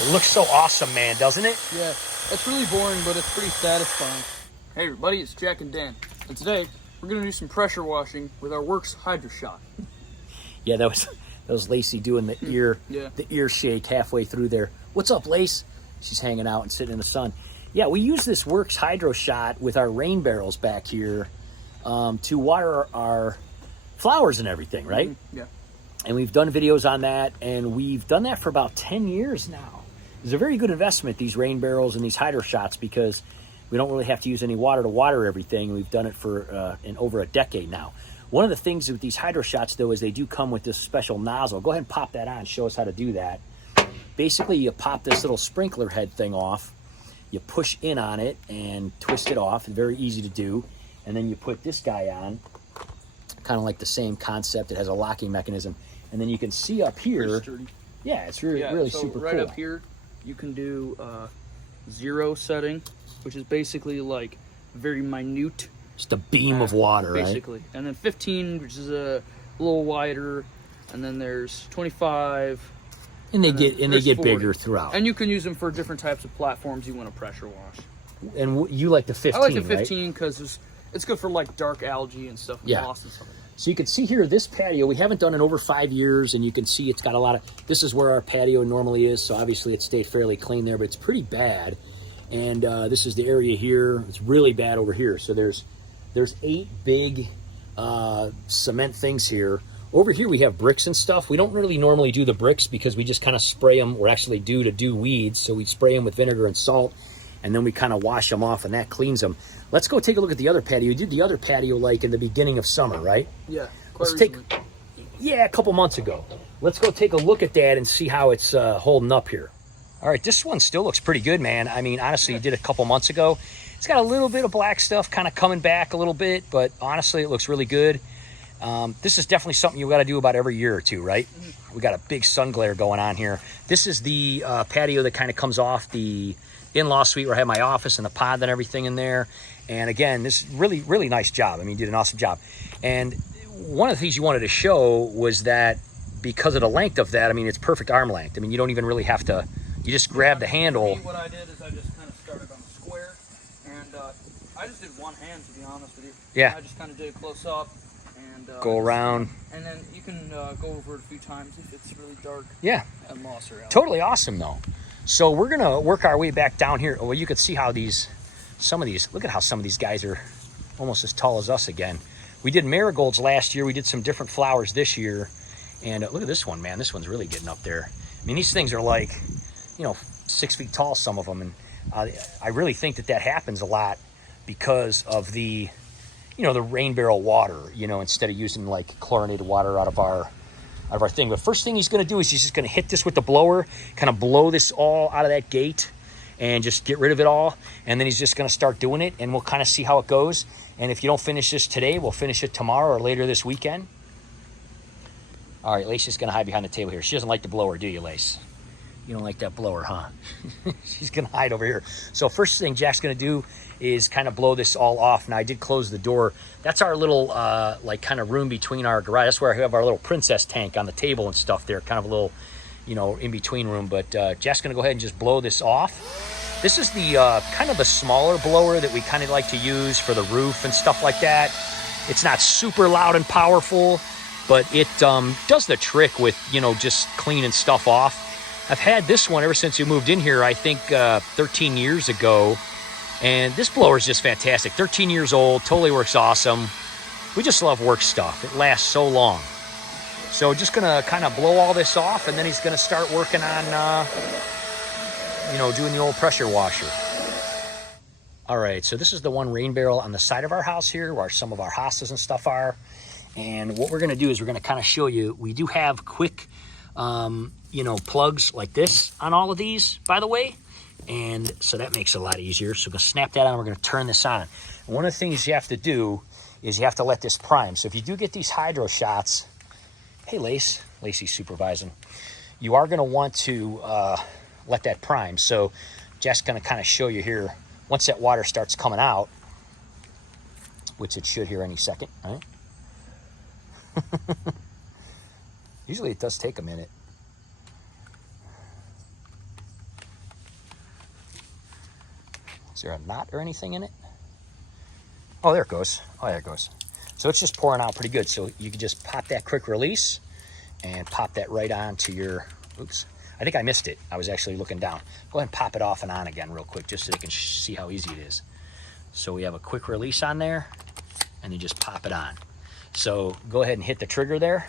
It looks so awesome, man, doesn't it? Yeah, it's really boring, but it's pretty satisfying. Hey everybody, it's Jack and Dan, and today we're gonna do some pressure washing with our WORX Hydroshot. Yeah, that was Lacey doing the ear shake halfway through there. What's up, Lace? She's hanging out and sitting in the sun. Yeah, we use this WORX Hydroshot with our rain barrels back here to water our flowers and everything, right? Mm-hmm. Yeah. And we've done videos on that, and we've done that for about 10 years now. It's a very good investment, these rain barrels and these Hydroshots, because we don't really have to use any water to water everything. We've done it for in over a decade now. One of the things with these Hydroshots, though, is they do come with this special nozzle. Go ahead and pop that on. Show us how to do that. Basically, you pop this little sprinkler head thing off. You push in on it and twist it off. Very easy to do. And then you put this guy on, kind of like the same concept. It has a locking mechanism. And then you can see up here. Yeah, it's really so super right cool. up here, you can do 0 setting, which is basically like very minute. Just a beam of water, basically. Right? And then 15, which is a little wider, and then there's 25. And they get 40. bigger throughout. And you can use them for different types of platforms you want to pressure wash. And you like the 15, I like the 15 right? because it's good for like dark algae and stuff, Yeah. moss and stuff like that. So you can see here, this patio, we haven't done in over 5 years, and you can see it's got a lot of, this is where our patio normally is, so obviously it stayed fairly clean there, but it's pretty bad. And this is the area here. It's really bad over here. So there's 8 big cement things here. Over here we have bricks and stuff. We don't really normally do the bricks because we just kind of spray them, or actually do weeds. So we spray them with vinegar and salt, and then we kind of wash them off, and that cleans them. Let's go take a look at the other patio. You did the other patio like in the beginning of summer, right? Yeah, Let's take, a couple months ago. Let's go take a look at that and see how it's holding up here. All right, this one still looks pretty good, man. I mean, honestly, you did a couple months ago. It's got a little bit of black stuff kind of coming back a little bit, but honestly, it looks really good. This is definitely something you got to do about every year or two, right? We got a big sun glare going on here. This is the patio that kind of comes off the in-law suite where I have my office and the pond and everything in there. And again, this really nice job. I mean, you did an awesome job. And one of the things you wanted to show was that because of the length of that, I mean, it's perfect arm length. I mean, you don't even really have to, you just grab the handle. What I did is I just kind of started on the square, and I just did one hand, to be honest with you. Yeah. I just kind of did it close up. And, go around. And then you can go over it a few times if it's really dark. Yeah. And moss around. Totally awesome, though. So we're going to work our way back down here. Well, you could see how look at how some of these guys are almost as tall as us again. We did marigolds last year. We did some different flowers this year. And look at this one, man. This one's really getting up there. I mean, these things are like, 6 feet tall, some of them. And I really think that happens a lot because of the, the rain barrel water, instead of using like chlorinated water out of our thing. But first thing he's going to do is he's just going to hit this with the blower, kind of blow this all out of that gate and just get rid of it all. And then he's just going to start doing it, and we'll kind of see how it goes. And if you don't finish this today, we'll finish it tomorrow or later this weekend. All right, Lace is going to hide behind the table here. She doesn't like the blower, do you, Lace? You don't like that blower, huh? She's going to hide over here. So first thing Jack's going to do is kind of blow this all off. Now, I did close the door. That's our little, kind of room between our garage. That's where I have our little princess tank on the table and stuff there. Kind of a little, in-between room. But Jack's going to go ahead and just blow this off. This is the kind of a smaller blower that we kind of like to use for the roof and stuff like that. It's not super loud and powerful, but it does the trick with, just cleaning stuff off. I've had this one ever since we moved in here, I think 13 years ago. And this blower is just fantastic. 13 years old, totally works awesome. We just love WORX stuff. It lasts so long. So just going to kind of blow all this off, and then he's going to start working on, doing the old pressure washer. All right, so this is the one rain barrel on the side of our house here where some of our hostas and stuff are. And what we're going to do is we're going to kind of show you, we do have quick plugs like this on all of these, by the way. And so that makes it a lot easier. So we're going to snap that on. We're going to turn this on. And one of the things you have to do is you have to let this prime. So if you do get these Hydroshots, hey, Lacey's supervising, you are going to want to let that prime. So just going to kind of show you here, once that water starts coming out, which it should here any second, right? Usually it does take a minute. Is there a knot or anything in it? Oh, there it goes. Oh, there it goes. So it's just pouring out pretty good. So you can just pop that quick release and pop that right onto your, oops. I think I missed it. I was actually looking down. Go ahead and pop it off and on again real quick just so they can see how easy it is. So we have a quick release on there and you just pop it on. So go ahead and hit the trigger there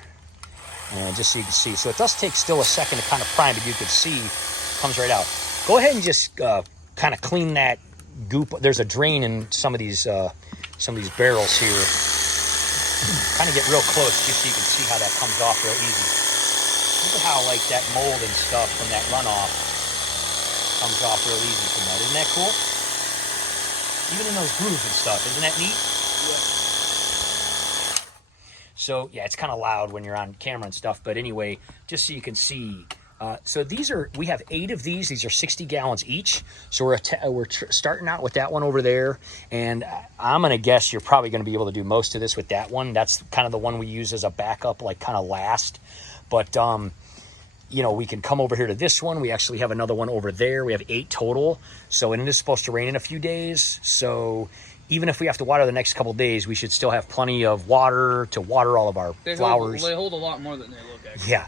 and just so you can see. So it does take still a second to kind of prime, but you can see it comes right out. Go ahead and just kind of clean that goop. There's a drain in some of these barrels here. Kind of get real close just so you can see how that comes off real easy. Look at how like that mold and stuff from that runoff comes off real easy from that. Isn't that cool? Even in those grooves and stuff. Isn't that neat? Yeah. So yeah, it's kind of loud when you're on camera and stuff. But anyway, just so you can see. So we have 8 of these. These are 60 gallons each. So we're starting out with that one over there. And I'm going to guess you're probably going to be able to do most of this with that one. That's kind of the one we use as a backup, like kind of last. But, you know, we can come over here to this one. We actually have another one over there. We have 8 total. So, and it is supposed to rain in a few days. So even if we have to water the next couple of days, we should still have plenty of water to water all of our flowers. They hold a lot more than they look, actually. Yeah.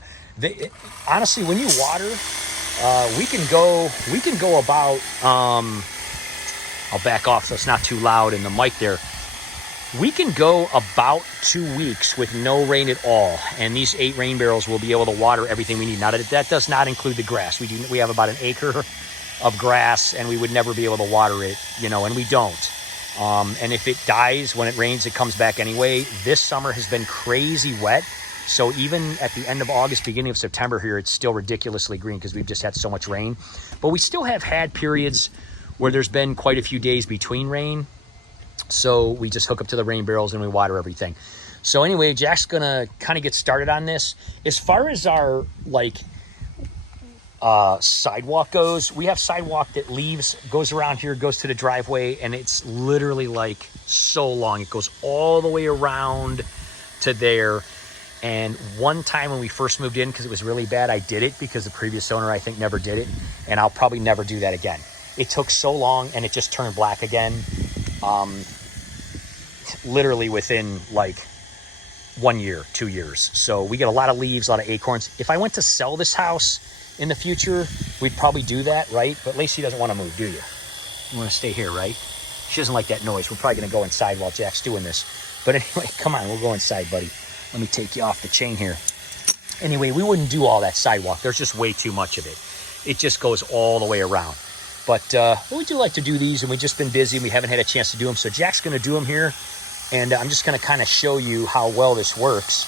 Honestly, when you water, we can go about, I'll back off so it's not too loud in the mic there. We can go about 2 weeks with no rain at all, and these 8 rain barrels will be able to water everything we need. Now, that does not include the grass. We have about an acre of grass, and we would never be able to water it, you know, and we don't. And if it dies when it rains, it comes back anyway. This summer has been crazy wet. So even at the end of August, beginning of September here, it's still ridiculously green because we've just had so much rain. But we still have had periods where there's been quite a few days between rain. So we just hook up to the rain barrels and we water everything. So anyway, Jack's gonna kind of get started on this. As far as our sidewalk goes, we have sidewalk that goes around here, goes to the driveway, and it's literally like so long. It goes all the way around to there. And one time when we first moved in, because it was really bad, I did it because the previous owner, I think, never did it. And I'll probably never do that again. It took so long and it just turned black again. Literally within like 1 year, 2 years. So we get a lot of leaves, a lot of acorns. If I went to sell this house in the future, we'd probably do that, right? But Lacey doesn't want to move, do you? You want to stay here, right? She doesn't like that noise. We're probably going to go inside while Jack's doing this. But anyway, come on, we'll go inside, buddy. Let me take you off the chain here. Anyway, we wouldn't do all that sidewalk. There's just way too much of it. It just goes all the way around. But we do like to do these, and we've just been busy, and we haven't had a chance to do them. So Jack's going to do them here, and I'm just going to kind of show you how well this works.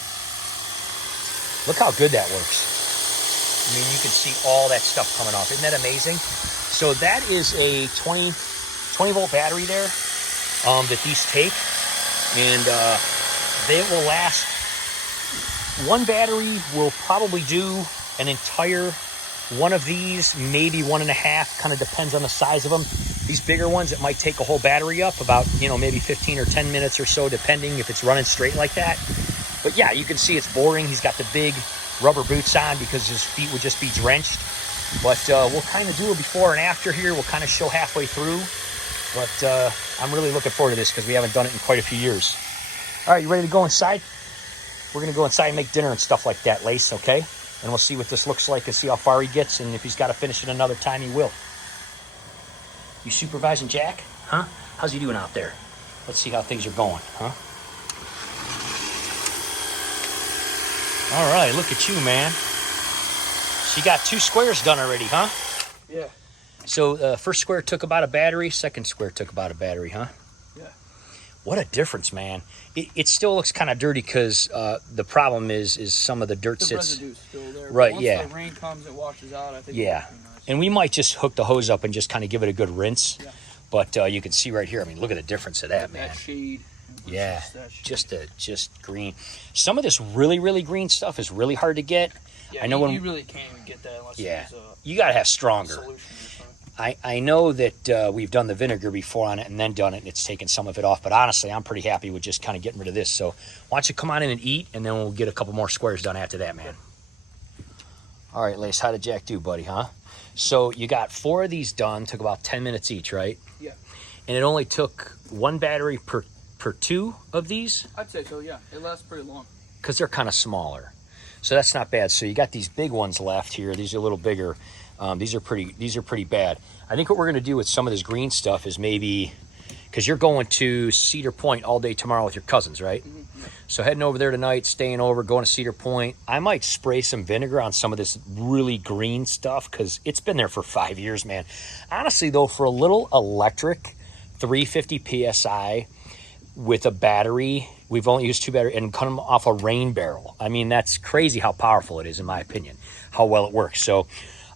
Look how good that works. I mean, you can see all that stuff coming off. Isn't that amazing? So that is a 20-volt battery there that these take, and they will last. One battery will probably do an entire one of these, maybe 1.5, kind of depends on the size of them. These bigger ones, it might take a whole battery up, about, you know, maybe 15 or 10 minutes or so, depending if it's running straight like that. But yeah, you can see it's boring. He's got the big rubber boots on because his feet would just be drenched. But we'll kind of do a before and after here. We'll kind of show halfway through. But I'm really looking forward to this because we haven't done it in quite a few years. All right, you ready to go inside? We're going to go inside and make dinner and stuff like that, Lace, okay? And we'll see what this looks like and see how far he gets. And if he's got to finish it another time, he will. You supervising Jack? Huh? How's he doing out there? Let's see how things are going, huh? All right, look at you, man. So you got 2 squares done already, huh? Yeah. So first square took about a battery, second square took about a battery, huh? Yeah. What a difference, man. It still looks kind of dirty because the problem is some of the dirt sits. The residue's still there. Right, once yeah. the rain comes, it washes out. I think. Yeah. It'll be nice. And we might just hook the hose up and just kind of give it a good rinse. Yeah. But you can see right here, I mean, look at the difference of that, Like man. that shade. Yeah, That shade. just green. Some of this really, really green stuff is really hard to get. Yeah, I know you really can't even get that unless Yeah, there's you got to have a stronger. solution or something. I know that we've done the vinegar before on it and then done it, and it's taken some of it off. But honestly, I'm pretty happy with just kind of getting rid of this. So why don't you come on in and eat, and then we'll get a couple more squares done after that, man. All right, Lace, how did Jack do, buddy, huh? So you got 4 of these done, took about 10 minutes each, right? Yeah. And it only took 1 battery per 2 of these? I'd say so, yeah. It lasts pretty long. Because they're kind of smaller. So that's not bad. So you got these big ones left here. These are a little bigger. These are pretty bad. I think what we're going to do with some of this green stuff is maybe, because you're going to Cedar Point all day tomorrow with your cousins, right? Mm-hmm. So heading over there tonight, staying over, going to Cedar Point. I might spray some vinegar on some of this really green stuff because it's been there for 5 years, man. Honestly, though, for a little electric 350 PSI with a battery, we've only used 2 batteries and cut them off a rain barrel. I mean, that's crazy how powerful it is, in my opinion, how well it works. So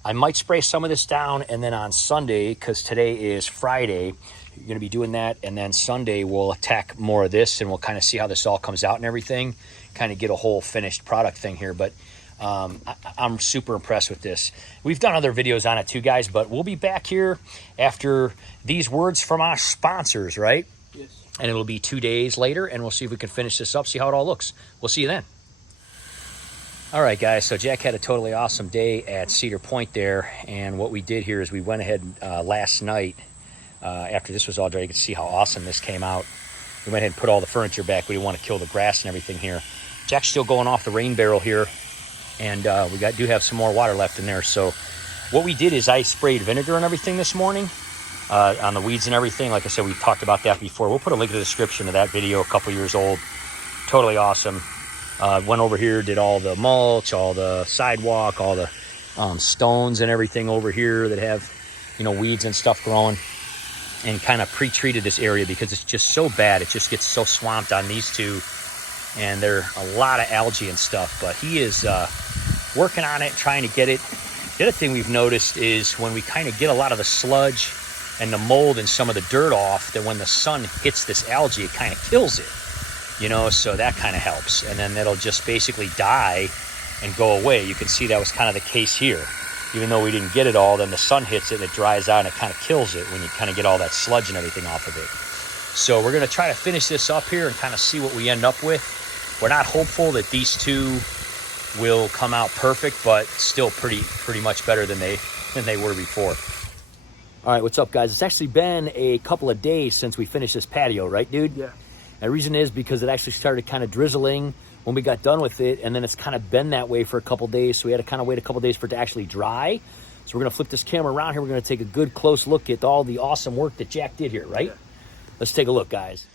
I might spray some of this down, and then on Sunday, because today is Friday, you're going to be doing that, and then Sunday we'll attack more of this, and we'll kind of see how this all comes out and everything, kind of get a whole finished product thing here. But I'm super impressed with this. We've done other videos on it too, guys, but we'll be back here after these words from our sponsors, right? Yes. And it'll be 2 days later, and we'll see if we can finish this up, see how it all looks. We'll see you then. All right, guys, so Jack had a totally awesome day at Cedar Point there, and what we did here is we went ahead last night, after this was all dry, you could see how awesome this came out. We went ahead and put all the furniture back. We didn't want to kill the grass and everything here. Jack's still going off the rain barrel here, and we do have some more water left in there. So what we did is I sprayed vinegar and everything this morning on the weeds and everything. Like I said, we talked about that before. We'll put a link in the description of that video, a couple years old. Totally awesome. Went over here, did all the mulch, all the sidewalk, all the stones and everything over here that have, weeds and stuff growing, and kind of pre-treated this area because it's just so bad. It just gets so swamped on these two, and there are a lot of algae and stuff. But he is working on it, trying to get it. The other thing we've noticed is when we kind of get a lot of the sludge and the mold and some of the dirt off, that when the sun hits this algae, it kind of kills it. So that kind of helps. And then it'll just basically die and go away. You can see that was kind of the case here. Even though we didn't get it all, then the sun hits it and it dries out and it kind of kills it when you kind of get all that sludge and everything off of it. So we're going to try to finish this up here and kind of see what we end up with. We're not hopeful that these two will come out perfect, but still pretty much better than they were before. All right, what's up, guys? It's actually been a couple of days since we finished this patio, right, dude? Yeah. The reason is because it actually started kind of drizzling when we got done with it, and then it's kind of been that way for a couple days, so we had to kind of wait a couple days for it to actually dry. So we're going to flip this camera around here. We're going to take a good close look at all the awesome work that Jack did here, right? Yeah. Let's take a look, guys.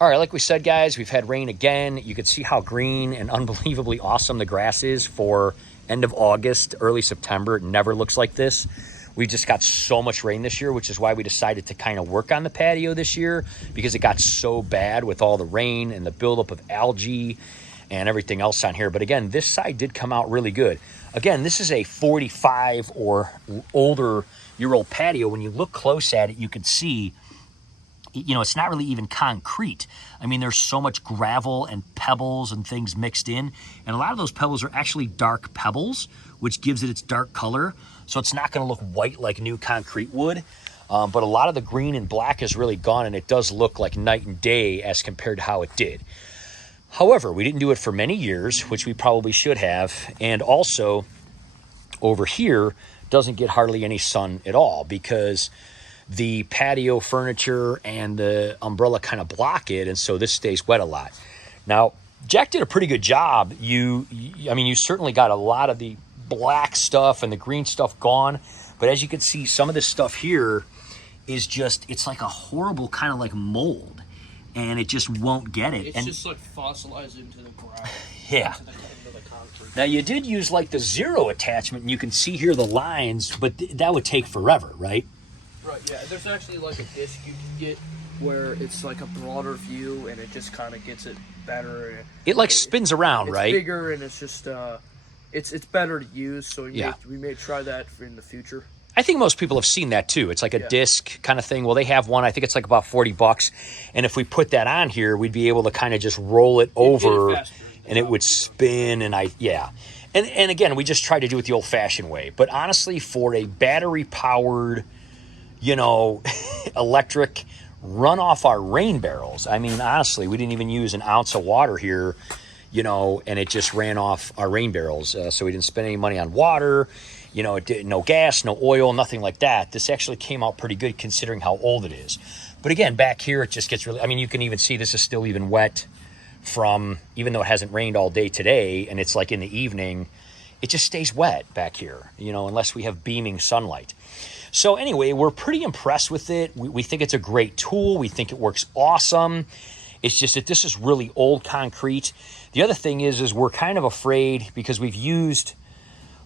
All right, like we said, guys, we've had rain again. You can see how green and unbelievably awesome the grass is for end of August, early September. It never looks like this. We just got so much rain this year, which is why we decided to kind of work on the patio this year, because it got so bad with all the rain and the buildup of algae and everything else on here. But again, this side did come out really good. Again, this is a 45 or older year old patio. When you look close at it, you can see, it's not really even concrete. I mean, there's so much gravel and pebbles and things mixed in. And a lot of those pebbles are actually dark pebbles, which gives it its dark color. So it's not going to look white like new concrete would. But a lot of the green and black is really gone, and it does look like night and day as compared to how it did. However, we didn't do it for many years, which we probably should have. And also, over here doesn't get hardly any sun at all because the patio furniture and the umbrella kind of block it, and so this stays wet a lot. Now, Jack did a pretty good job. You certainly got a lot of the black stuff and the green stuff gone, but as you can see, some of this stuff here is just, it's like a horrible kind of like mold, and it just won't get it. It's just like fossilized into the ground. Yeah. Into the concrete. Now, you did use like the zero attachment, and you can see here the lines, but that would take forever, right? Right, yeah. There's actually like a disc you can get where it's like a broader view, and it just kind of gets it better. It like spins around, it's right? It's bigger, and it's just, it's better to use, so we may try that in the future. I think most people have seen that too. It's like a disc kind of thing. Well, they have one. I think it's like about $40. And if we put that on here, we'd be able to kind of just roll it over and it would spin. And And again, we just tried to do it the old fashioned way. But honestly, for a battery powered, electric run off our rain barrels, I mean, honestly, we didn't even use an ounce of water here. you know, and it just ran off our rain barrels. So we didn't spend any money on water, you know, no gas, no oil, nothing like that. This actually came out pretty good considering how old it is. But again, back here, it just gets really, I mean, you can even see this is still even wet from, even though it hasn't rained all day today, and it's like in the evening, it just stays wet back here, you know, unless we have beaming sunlight. So anyway, we're pretty impressed with it. We think it's a great tool. We think it works awesome. It's just that this is really old concrete. The other thing is we're kind of afraid because we've used,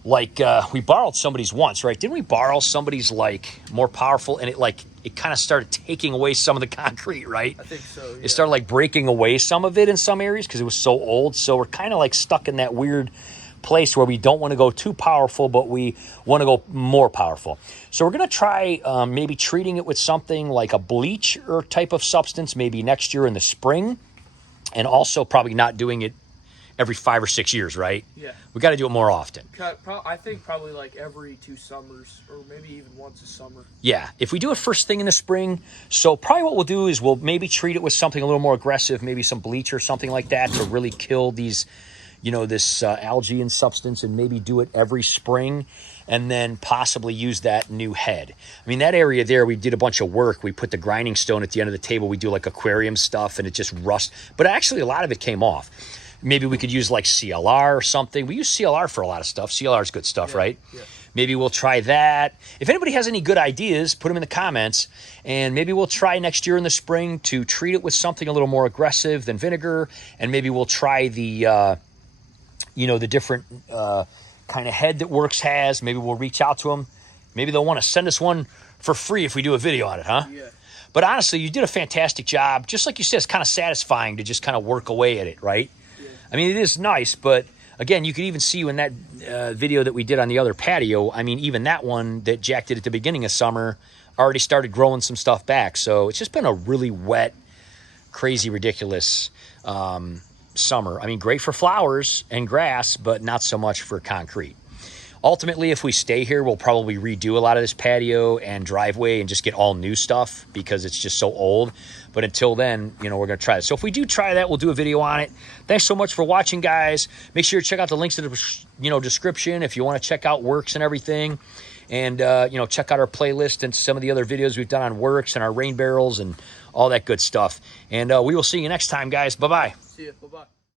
like, we borrowed somebody's once, right? Didn't we borrow somebody's, like, more powerful, and it kind of started taking away some of the concrete, right? I think so, yeah. It started, like, breaking away some of it in some areas because it was so old. So we're kind of, like, stuck in that weird place where we don't want to go too powerful, but we want to go more powerful. So we're going to try maybe treating it with something like a bleach or type of substance maybe next year in the spring, and also probably not doing it every 5 or 6 years, right? Yeah. We got to do it more often. I think probably like every 2 summers, or maybe even once a summer. Yeah, if we do it first thing in the spring, so probably what we'll do is we'll maybe treat it with something a little more aggressive, maybe some bleach or something like that to really kill these, you know, this algae and substance, and maybe do it every spring, and then possibly use that new head. I mean, that area there, we did a bunch of work. We put the grinding stone at the end of the table. We do like aquarium stuff, and it just rust. But actually, a lot of it came off. Maybe we could use like CLR or something. We use CLR for a lot of stuff. CLR is good stuff, yeah, right? Yeah. Maybe we'll try that. If anybody has any good ideas, put them in the comments, and maybe we'll try next year in the spring to treat it with something a little more aggressive than vinegar, and maybe we'll try the you know, the different kind of head that WORX has. Maybe we'll reach out to them. Maybe they'll want to send us one for free if we do a video on it, huh? Yeah. But honestly, you did a fantastic job. Just like you said, it's kind of satisfying to just kind of work away at it, right? Yeah. I mean, it is nice, but again, you could even see in that video that we did on the other patio, I mean, even that one that Jack did at the beginning of summer already started growing some stuff back. So it's just been a really wet, crazy, ridiculous summer. I mean, great for flowers and grass, but not so much for concrete. Ultimately, if we stay here, we'll probably redo a lot of this patio and driveway and just get all new stuff because it's just so old. But until then, you know, we're going to try this. So if we do try that, we'll do a video on it. Thanks so much for watching, guys. Make sure you check out the links in the, you know, description if you want to check out WORX and everything. And, you know, check out our playlist and some of the other videos we've done on WORX and our rain barrels and all that good stuff. And we will see you next time, guys. Bye-bye. See ya. Bye-bye.